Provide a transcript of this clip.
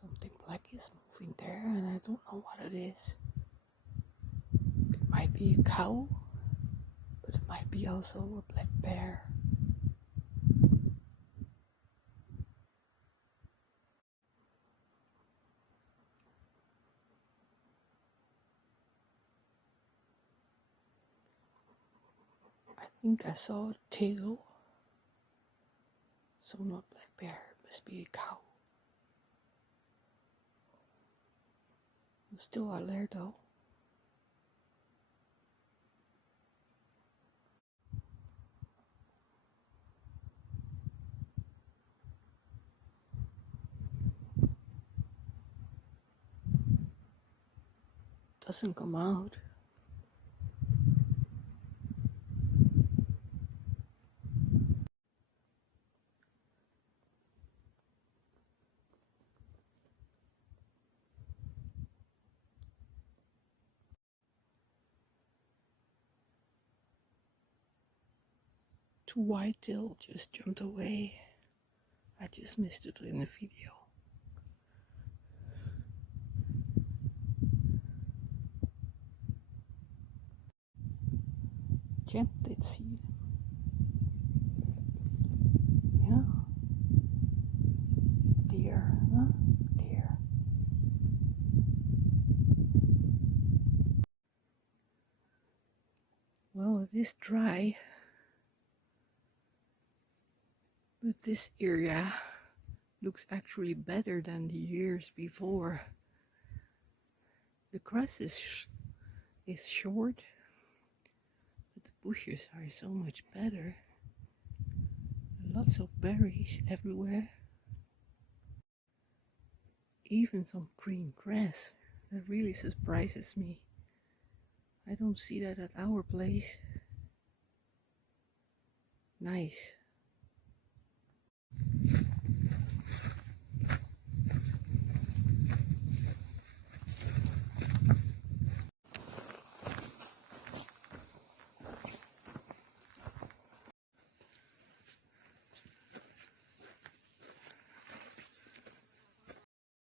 Something black is moving there, and I don't know what it is. It might be a cow, but it might be also a black bear. I think I saw a tail. So not black bear, it must be a cow. Still are there though. Doesn't come out. Two white-tailed just jumped away. I just missed it in the video. Jen did see them. Yeah. Deer, huh? Deer. Well, it is dry. But this area looks actually better than the years before. The grass is short, but the bushes are so much better. Lots of berries everywhere. Even some green grass. That really surprises me. I don't see that at our place. Nice.